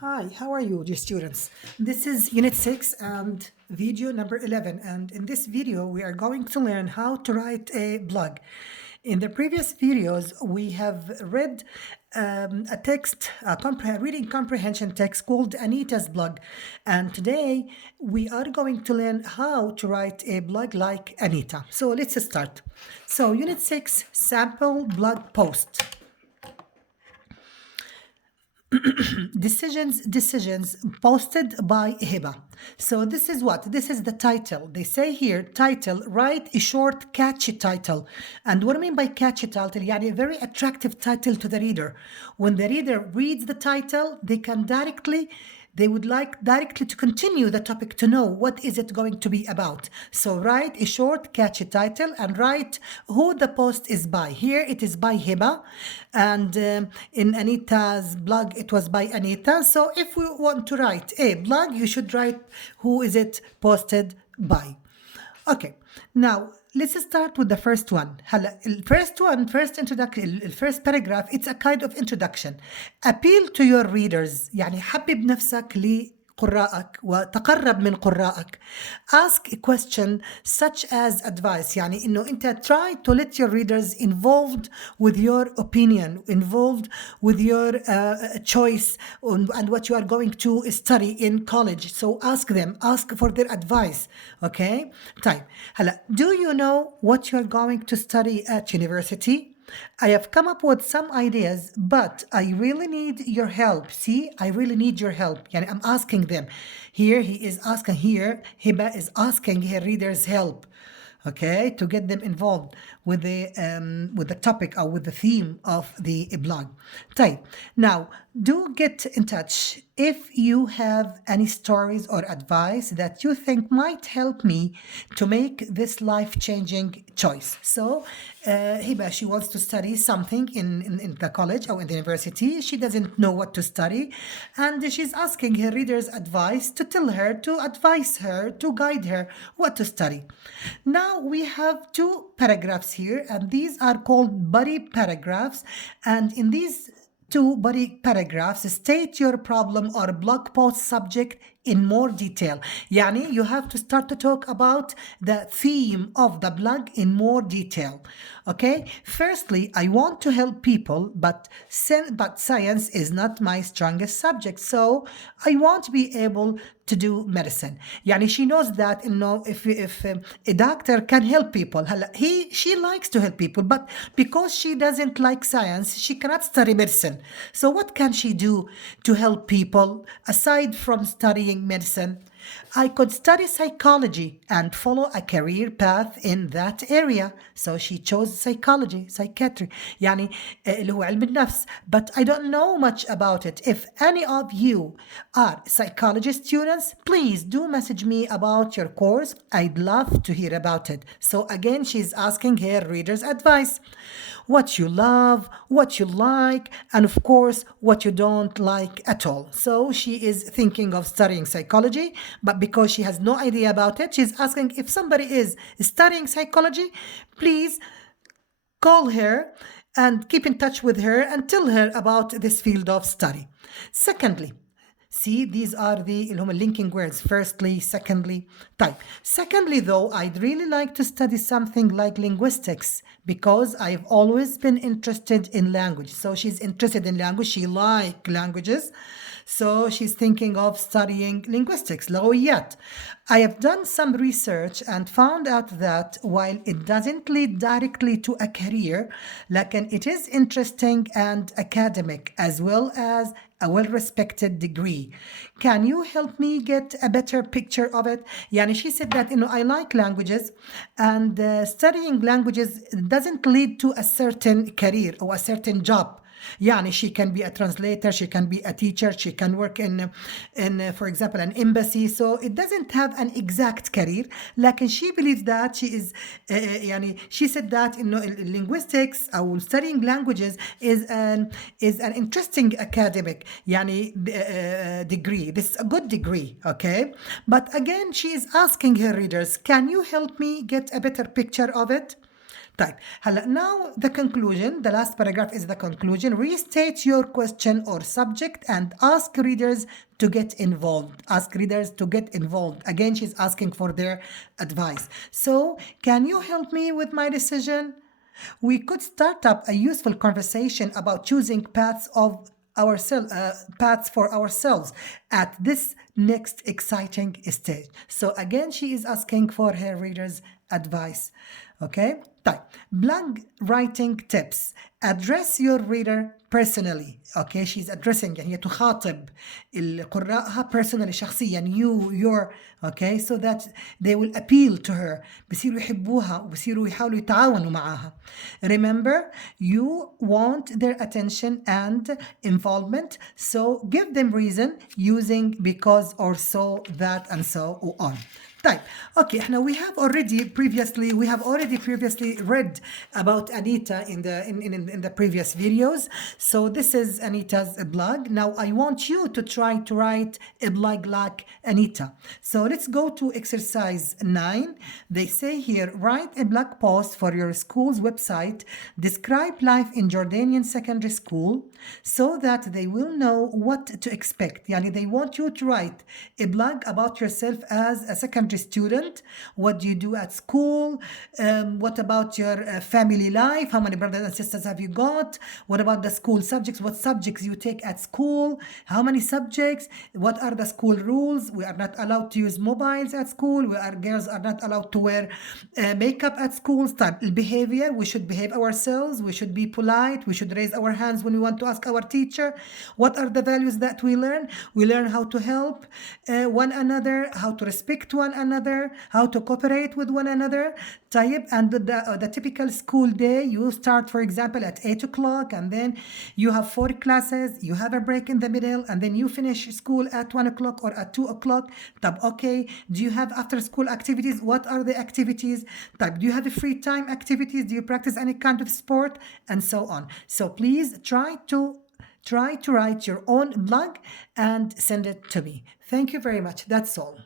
Hi, how are you, dear students? This is Unit 6 and video number 11. And in this video, we are going to learn how to write a blog. In the previous videos, we have read a text, reading comprehension text called Anita's blog. And today, we are going to learn how to write a blog like Anita. So let's start. So, Unit 6, sample blog post. Decisions posted by Hiba. So this is what? This is the title. They say here, title, write a short, catchy title. And what I mean by catchy title, يعني a very attractive title to the reader. When the reader reads the title, they would like directly to continue the topic to know what is it going to be about. So write a short, catchy title and write who the post is by. Here it is by Hiba, and in Anita's blog it was by Anita. So if we want to write a blog, you should write who is it posted by. Okay, now let's start with the first one. First introduction, first paragraph, it's a kind of introduction. Appeal to your readers. يعني حبب نفسك لقرائك وتقرب من قرائك. Ask a question such as advice. يعني إنه أنت try to let your readers involved with your opinion, involved with your choice and what you are going to study in college. So ask for their advice. Okay? طيب هلا, do you know what you're going to study at university? I have come up with some ideas, but I really need your help. See, I really need your help. Yani I'm asking them. Here Hiba is asking her readers help. Okay, to get them involved with the topic or with the theme of the blog. طيب, now do get in touch if you have any stories or advice that you think might help me to make this life-changing choice. So Hiba, she wants to study something in the college or in the university. She doesn't know what to study, and she's asking her readers advice to tell her, to advise her, to guide her what to study. Now we have two paragraphs here, and these are called body paragraphs, and in these two body paragraphs, state your problem or blog post subject in more detail. Yani you have to start to talk about the theme of the blog in more detail. Okay? Firstly, I want to help people, but science is not my strongest subject. So I won't be able to do medicine. يعني she knows that if a doctor can help people, she likes to help people, but because she doesn't like science, she cannot study medicine. So what can she do to help people aside from studying medicine? I could study psychology and follow a career path in that area. So she chose psychology, psychiatry, يعني اللي هو علم النفس. But I don't know much about it. If any of you are psychology students, please do message me about your course. I'd love to hear about it. So again, she's asking her readers advice. What you love, what you like, and of course, what you don't like at all. So she is thinking of studying psychology, but because she has no idea about it, she's asking if somebody is studying psychology, please call her and keep in touch with her and tell her about this field of study. Secondly, see, these are the linking words. Firstly, secondly, type. Secondly, though, I'd really like to study something like linguistics because I've always been interested in language. So she's interested in language. She likes languages. So she's thinking of studying linguistics, لغويات. I have done some research and found out that while it doesn't lead directly to a career, لكن it is interesting and academic as well as a well-respected degree. Can you help me get a better picture of it? Yani she said that I like languages, and studying languages doesn't lead to a certain career or a certain job. Yani she can be a translator, she can be a teacher, she can work in for example, an embassy. So it doesn't have an exact career. لكن she believes that she is يعني she said that linguistics or studying languages is an interesting academic يعني degree. This is a good degree, okay? But again, she is asking her readers, can you help me get a better picture of it? طيب هلا now the conclusion, the last paragraph is the conclusion. Restate your question or subject and ask readers to get involved. Ask readers to get involved. Again, she's asking for their advice. So, can you help me with my decision? We could start up a useful conversation about choosing paths for ourselves at this next exciting stage. So again, she is asking for her readers' advice. Okay. طيب, blog writing tips. Address your reader personally. Okay, she's addressing, يعني هي تخاطب قراءها personally شخصيا, your, okay, so that they will appeal to her. بصيروا يحبوها وبصيروا يحاولوا يتعاونوا معاها. Remember, you want their attention and involvement, so give them reason using because or so, that, and so on. طيب, okay, احنا we have already previously read about Anita in the previous videos. So this is Anita's blog. Now I want you to try to write a blog like Anita. So let's go to exercise 9. They say here, write a blog post for your school's website. Describe life in Jordanian secondary school so that they will know what to expect. Yani they want you to write a blog about yourself as a secondary student. What do you do at school? What about your family life? How many brothers and sisters have you got? What about the school subjects? What subjects you take at school? How many subjects? What are the school rules? We are not allowed to use mobiles at school. Girls are not allowed to wear makeup at school. Behavior, we should behave ourselves. We should be polite. We should raise our hands when we want to ask our teacher. What are the values that we learn? We learn how to help one another, how to respect one another, how to cooperate with one another. And the typical school day, you start, for example, at 8 o'clock, and then you have 4 classes, you have a break in the middle, and then you finish school at 1 o'clock or at 2 o'clock. Okay, do you have after school activities? What are the activities? Do you have free time activities? Do you practice any kind of sport? And so on. So please try to write your own blog and send it to me. Thank you very much. That's all.